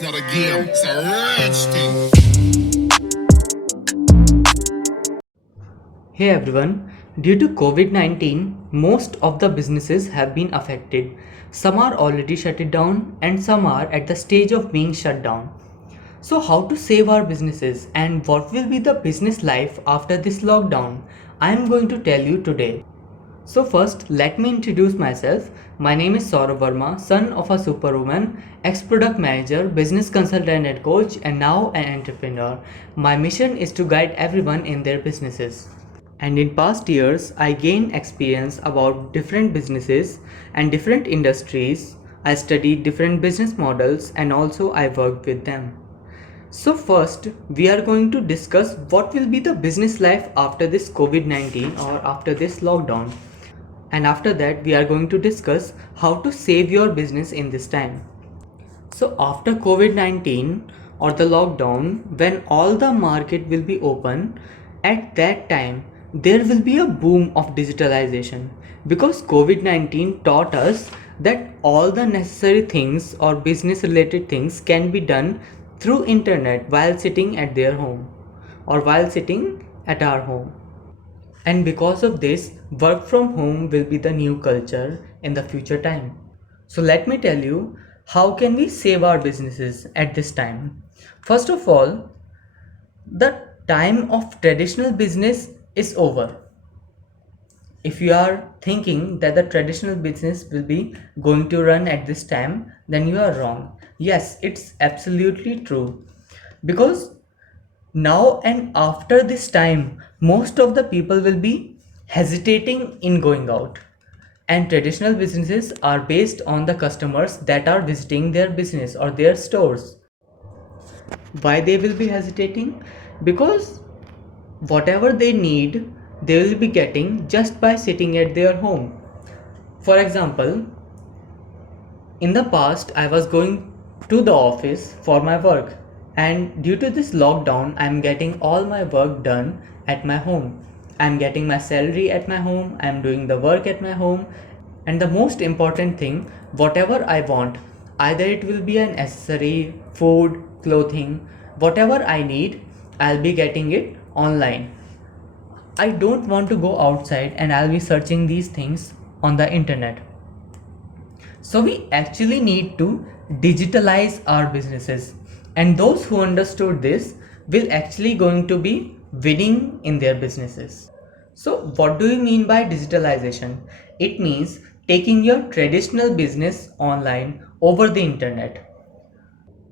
It's not a game, it's a rich thing. Hey everyone, due to COVID 19, most of the businesses have been affected. Some are already shut it down, and some are at the stage of being shut down. So, how to save our businesses and what will be the business life after this lockdown? I am going to tell you today. So, first, let me introduce myself. My name is Saurabh Verma, son of a superwoman, ex product manager, business consultant, and coach, and now an entrepreneur. My mission is to guide everyone in their businesses. And in past years, I gained experience about different businesses and different industries. I studied different business models and also I worked with them. So first, we are going to discuss what will be the business life after this COVID-19 or after this lockdown. And after that, we are going to discuss how to save your business in this time. So after COVID-19 or the lockdown, when all the market will be open, at that time there will be a boom of digitalization because COVID-19 taught us that all the necessary things or business related things can be done through internet while sitting at their home or while sitting at our home. And because of this, work from home will be the new culture in the future time. So let me tell you how can we save our businesses at this time. First of all, the time of traditional business is over. If you are thinking that the traditional business will be going to run at this time, then you are wrong. Yes, it's absolutely true. Because now and after this time, most of the people will be hesitating in going out. And traditional businesses are based on the customers that are visiting their business or their stores. Why they will be hesitating? Because whatever they need, they will be getting just by sitting at their home. For example, in the past, I was going to the office for my work, and due to this lockdown, I'm getting all my work done at my home. I'm getting my salary at my home, I'm doing the work at my home, and the most important thing, whatever I want, either it will be an accessory, food, clothing, whatever I need, I'll be getting it online. I don't want to go outside and I'll be searching these things on the internet. So we actually need to digitalize our businesses. And those who understood this will actually going to be winning in their businesses. So what do you mean by digitalization? It means taking your traditional business online over the internet.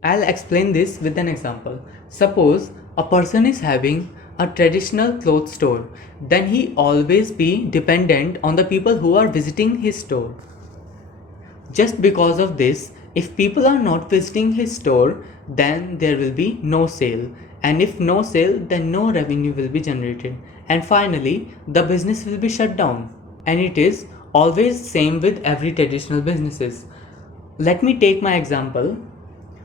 I'll explain this with an example. Suppose a person is having a traditional clothes store, then he always be dependent on the people who are visiting his store. Just because of this, if people are not visiting his store, then there will be no sale. And if no sale, then no revenue will be generated. And finally, the business will be shut down. And it is always same with every traditional businesses. Let me take my example.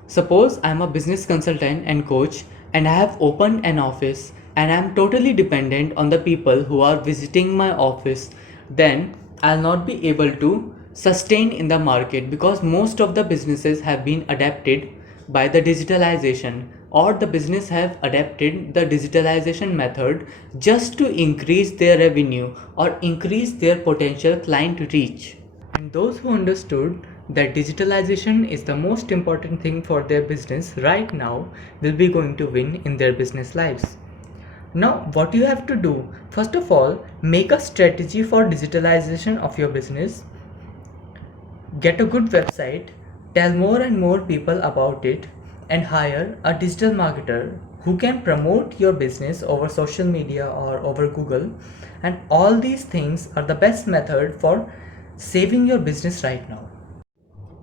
Suppose I'm a business consultant and coach and I have opened an office and I'm totally dependent on the people who are visiting my office, then I'll not be able to sustain in the market because most of the businesses have been adapted by the digitalization or the business have adapted the digitalization method just to increase their revenue or increase their potential client reach. And those who understood that digitalization is the most important thing for their business right now will be going to win in their business lives. Now, what you have to do, first of all, make a strategy for digitalization of your business, get a good website, tell more and more people about it, and hire a digital marketer who can promote your business over social media or over Google. And all these things are the best method for saving your business right now.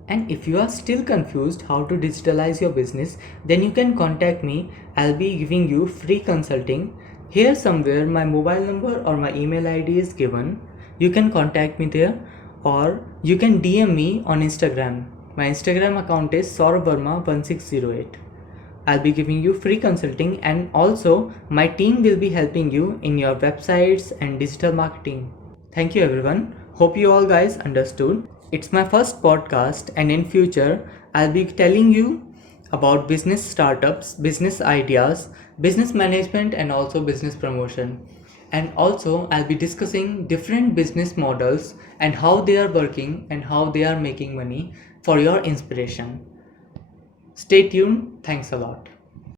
And if you are still confused how to digitalize your business, then you can contact me. I'll be giving you free consulting. Here somewhere my mobile number or my email ID is given. You can contact me there or you can DM me on Instagram. My Instagram account is saurabh1608. I'll be giving you free consulting and also my team will be helping you in your websites and digital marketing. Thank you everyone. Hope you all guys understood. It's my first podcast and in future I'll be telling you about business startups, business ideas, business management, and also business promotion. And also, I'll be discussing different business models and how they are working and how they are making money for your inspiration. Stay tuned. Thanks a lot.